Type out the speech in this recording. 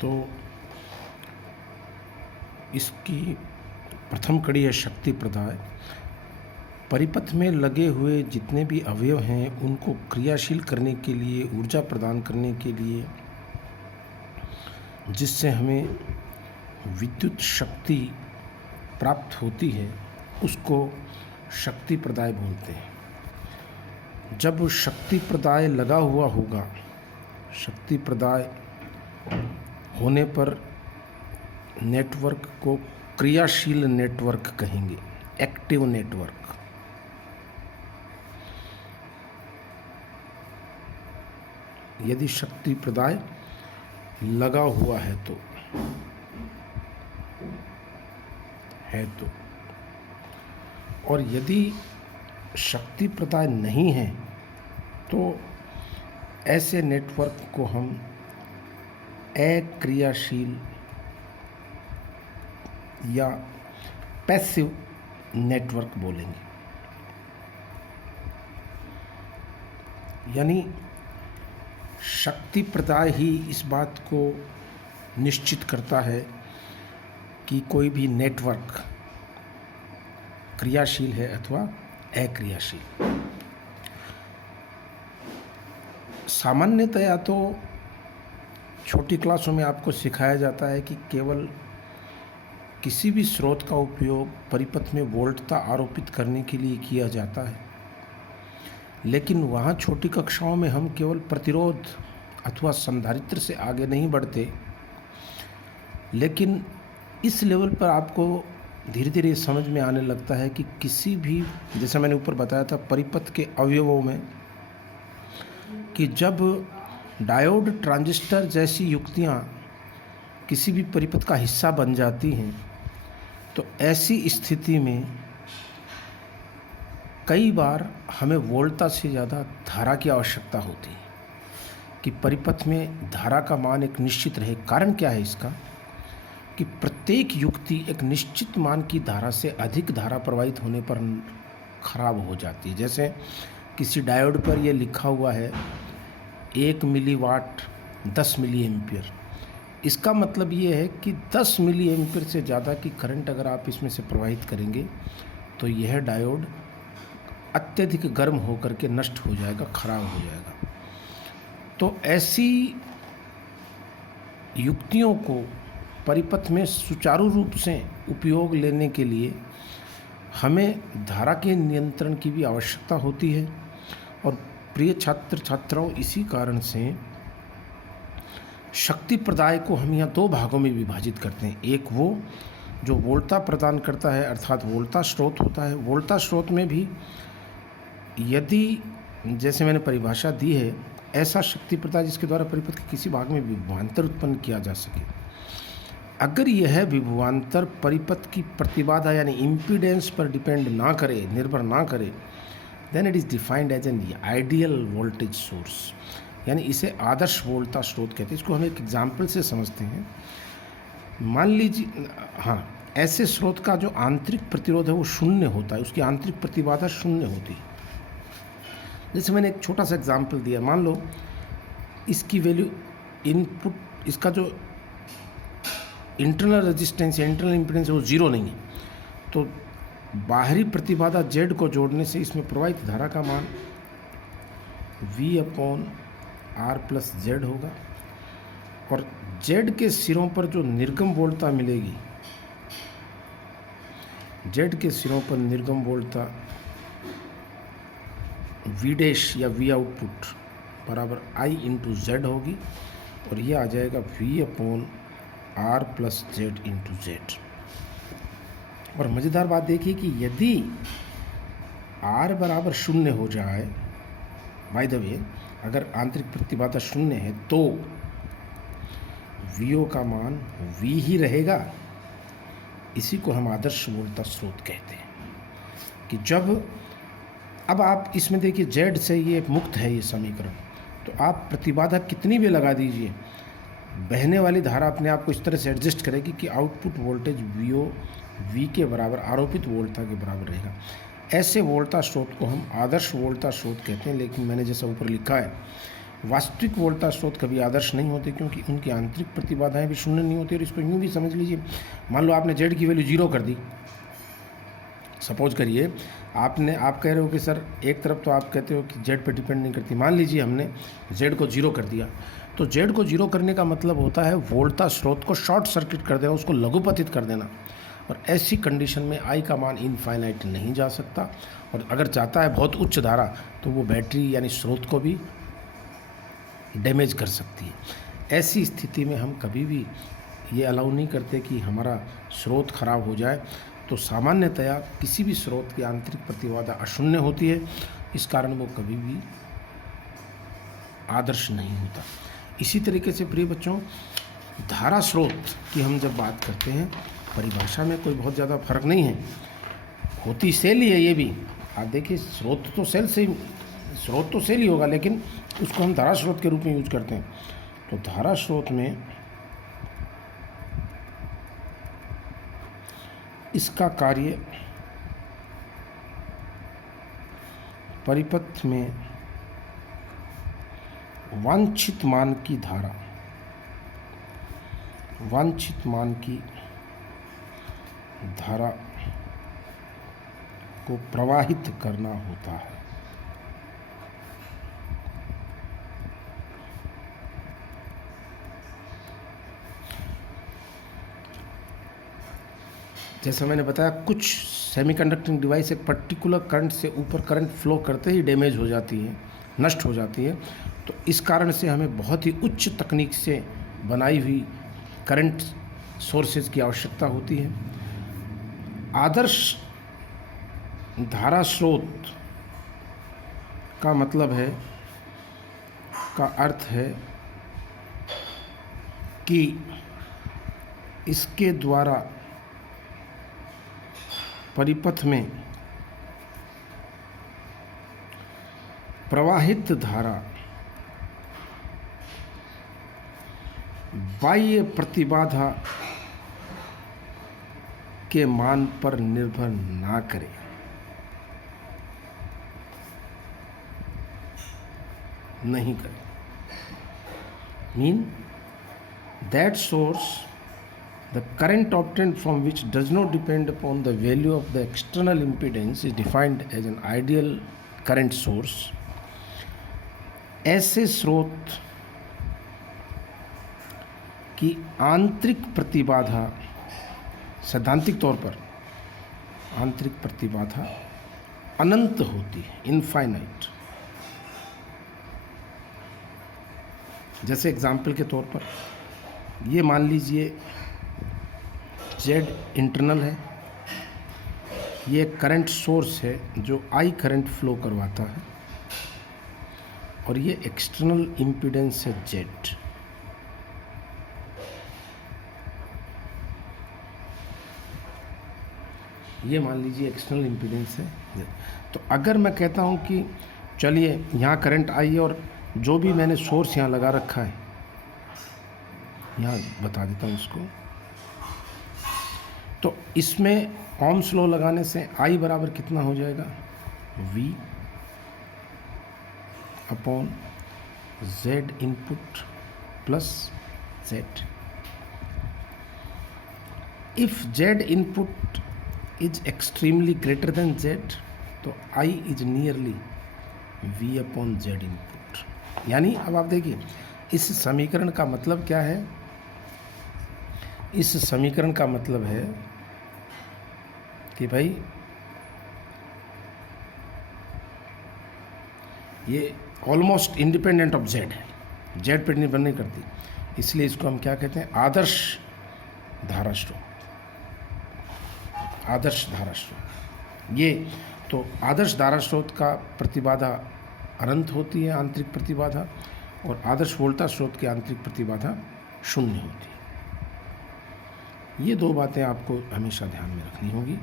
तो इसकी प्रथम कड़ी है शक्ति प्रदाय। परिपथ में लगे हुए जितने भी अवयव हैं उनको क्रियाशील करने के लिए, ऊर्जा प्रदान करने के लिए, जिससे हमें विद्युत शक्ति प्राप्त होती है, उसको शक्ति प्रदाय बोलते हैं। जब शक्ति प्रदाय लगा हुआ होगा, शक्ति प्रदाय होने पर नेटवर्क को क्रियाशील नेटवर्क कहेंगे, एक्टिव नेटवर्क। यदि शक्ति प्रदाय लगा हुआ है तो और यदि शक्ति प्रदाय नहीं है तो ऐसे नेटवर्क को हम अक्रियाशील या पैसिव नेटवर्क बोलेंगे। यानी शक्ति प्रदाय ही इस बात को निश्चित करता है कि कोई भी नेटवर्क क्रियाशील है अथवा अक्रियाशील। सामान्यतया तो छोटी क्लासों में आपको सिखाया जाता है कि केवल किसी भी स्रोत का उपयोग परिपथ में वोल्टता आरोपित करने के लिए किया जाता है, लेकिन वहाँ छोटी कक्षाओं में हम केवल प्रतिरोध अथवा संधारित्र से आगे नहीं बढ़ते। लेकिन इस लेवल पर आपको धीरे धीरे समझ में आने लगता है कि किसी भी, जैसा मैंने ऊपर बताया था, परिपथ के अवयवों में कि जब डायोड, ट्रांजिस्टर जैसी युक्तियाँ किसी भी परिपथ का हिस्सा बन जाती हैं तो ऐसी स्थिति में कई बार हमें वोल्टता से ज़्यादा धारा की आवश्यकता होती है कि परिपथ में धारा का मान एक निश्चित रहे। कारण क्या है इसका कि प्रत्येक युक्ति एक निश्चित मान की धारा से अधिक धारा प्रवाहित होने पर खराब हो जाती है। जैसे किसी डायोड पर यह लिखा हुआ है 1 मिलीवाट 10 मिली एम्पियर। इसका मतलब ये है कि 10 मिली एम्पियर से ज़्यादा की करंट अगर आप इसमें से प्रवाहित करेंगे तो यह डायोड अत्यधिक गर्म होकर के नष्ट हो जाएगा, खराब हो जाएगा। तो ऐसी युक्तियों को परिपथ में सुचारू रूप से उपयोग लेने के लिए हमें धारा के नियंत्रण की भी आवश्यकता होती है। और प्रिय छात्र छात्राओं, इसी कारण से शक्ति प्रदाय को हम यहाँ 2 भागों में विभाजित करते हैं। एक वो जो वोल्टता प्रदान करता है, अर्थात वोल्टता स्रोत होता है। वोल्टता स्रोत में भी यदि, जैसे मैंने परिभाषा दी है, ऐसा शक्ति प्रदाय जिसके द्वारा परिपथ के किसी भाग में विभवांतर उत्पन्न किया जा सके। अगर यह विभवांतर परिपथ की प्रतिबाधा यानी इम्पीडेंस पर डिपेंड ना करे, निर्भर ना करे, then it is defined as an ideal voltage source, यानी इसे आदर्श वोल्टता स्रोत कहते हैं। इसको हम एक एग्जाम्पल से समझते हैं। मान लीजिए, हाँ, ऐसे स्रोत का जो आंतरिक प्रतिरोध है वो शून्य होता है, उसकी आंतरिक प्रतिबाधा शून्य होती है। जैसे मैंने एक छोटा सा एग्जाम्पल दिया, मान लो इसकी वैल्यू इनपुट, इसका जो इंटरनल रेजिस्टेंस या इंटरनल इम्पीडेंस है वो 0 नहीं है, तो बाहरी प्रतिबाधा Z को जोड़ने से इसमें प्रवाहित धारा का मान V/R+Z होगा। और Z के सिरों पर जो निर्गम वोल्टता मिलेगी, Z के सिरों पर निर्गम वोल्टता V' या V आउटपुट बराबर I/Z होगी, और ये आ जाएगा V/R+Z/Z। और मज़ेदार बात देखिए कि यदि R बराबर 0 हो जाए, बाय द वे, अगर आंतरिक प्रतिबाधा 0 है तो VO का मान V ही रहेगा। इसी को हम आदर्श वोल्टता स्रोत कहते हैं। कि जब, अब आप इसमें देखिए Z से ये मुक्त है ये समीकरण, तो आप प्रतिबाधा कितनी भी लगा दीजिए, बहने वाली धारा अपने आप को इस तरह से एडजस्ट करेगी कि आउटपुट वोल्टेज VO V के बराबर, आरोपित वोल्टता के बराबर रहेगा। ऐसे वोल्टता स्रोत को हम आदर्श वोल्टता स्रोत कहते हैं। लेकिन मैंने जैसा ऊपर लिखा है वास्तविक वोल्टा स्रोत कभी आदर्श नहीं होते, क्योंकि उनकी आंतरिक प्रतिबाधाएं भी शून्य नहीं होती। और इसको यूँ भी समझ लीजिए, मान लो आपने जेड की वैल्यू 0 कर दी, सपोज करिए आप कह रहे हो कि सर एक तरफ तो आप कहते हो कि जेड पे डिपेंड नहीं करती, मान लीजिए हमने जेड को 0 कर दिया, तो जेड को 0 करने का मतलब होता है वोल्टा स्रोत को शॉर्ट सर्किट कर देना, उसको लघुपतित कर देना। और ऐसी कंडीशन में आई का मान इनफाइनाइट नहीं जा सकता, और अगर जाता है बहुत उच्च धारा तो वो बैटरी यानी स्रोत को भी डैमेज कर सकती है। ऐसी स्थिति में हम कभी भी ये अलाउ नहीं करते कि हमारा स्रोत खराब हो जाए। तो सामान्यतया किसी भी स्रोत की आंतरिक प्रतिबाधा अशून्य होती है, इस कारण वो कभी भी आदर्श नहीं होता। इसी तरीके से प्रिय बच्चों, धारा स्रोत की हम जब बात करते हैं, परिभाषा में कोई बहुत ज़्यादा फर्क नहीं है, होती सेल ही है ये भी। आप देखिए स्रोत तो सेल ही होगा, लेकिन उसको हम धारा स्रोत के रूप में यूज करते हैं। तो धारा स्रोत में इसका कार्य परिपथ में वांछित मान की धारा को प्रवाहित करना होता है। जैसा मैंने बताया, कुछ सेमीकंडक्टिंग डिवाइस एक पर्टिकुलर करंट से ऊपर करंट फ्लो करते ही डैमेज हो जाती है, नष्ट हो जाती है। तो इस कारण से हमें बहुत ही उच्च तकनीक से बनाई हुई करंट सोर्सेज की आवश्यकता होती है। आदर्श धारा स्रोत का मतलब है, का अर्थ है कि इसके द्वारा परिपथ में प्रवाहित धारा बाह्य प्रतिबाधा के मान पर निर्भर ना करे। नहीं करे mean that source the current obtained from which does not depend upon the value of the external impedance is defined as an ideal current source। ऐसे स्रोत की आंतरिक प्रतिबाधा, सैद्धांतिक तौर पर आंतरिक प्रतिबाधा अनंत होती है, इनफाइनाइट। जैसे एग्जाम्पल के तौर पर ये मान लीजिए जेड इंटरनल है, ये करंट सोर्स है जो आई करंट फ्लो करवाता है, और ये एक्सटर्नल इम्पीडेंस है जेड। ये मान लीजिए एक्सटर्नल इम्पीडेंस है। तो अगर मैं कहता हूँ कि चलिए यहाँ करंट आई है, और जो भी मैंने सोर्स यहाँ लगा रखा है, यहाँ बता देता हूँ इसको, तो इसमें ओम्स लॉ लगाने से I बराबर कितना हो जाएगा, V upon Z input plus Z। If Z input is extremely greater than Z, तो I is nearly V upon Z input. यानी अब आप देखिए इस समीकरण का मतलब क्या है, इस समीकरण का मतलब है कि भाई ये ऑलमोस्ट इंडिपेंडेंट ऑफ जेड है, जेड पर निर्भर नहीं करती, इसलिए इसको हम क्या कहते हैं, आदर्श धारा स्रोत। आदर्श धारा स्रोत ये तो आदर्श धारा स्रोत का प्रतिबाधा अनंत होती है, आंतरिक प्रतिबाधा, और आदर्श वोल्टा स्रोत की आंतरिक प्रतिबाधा शून्य होती है। ये दो बातें आपको हमेशा ध्यान में रखनी होगी।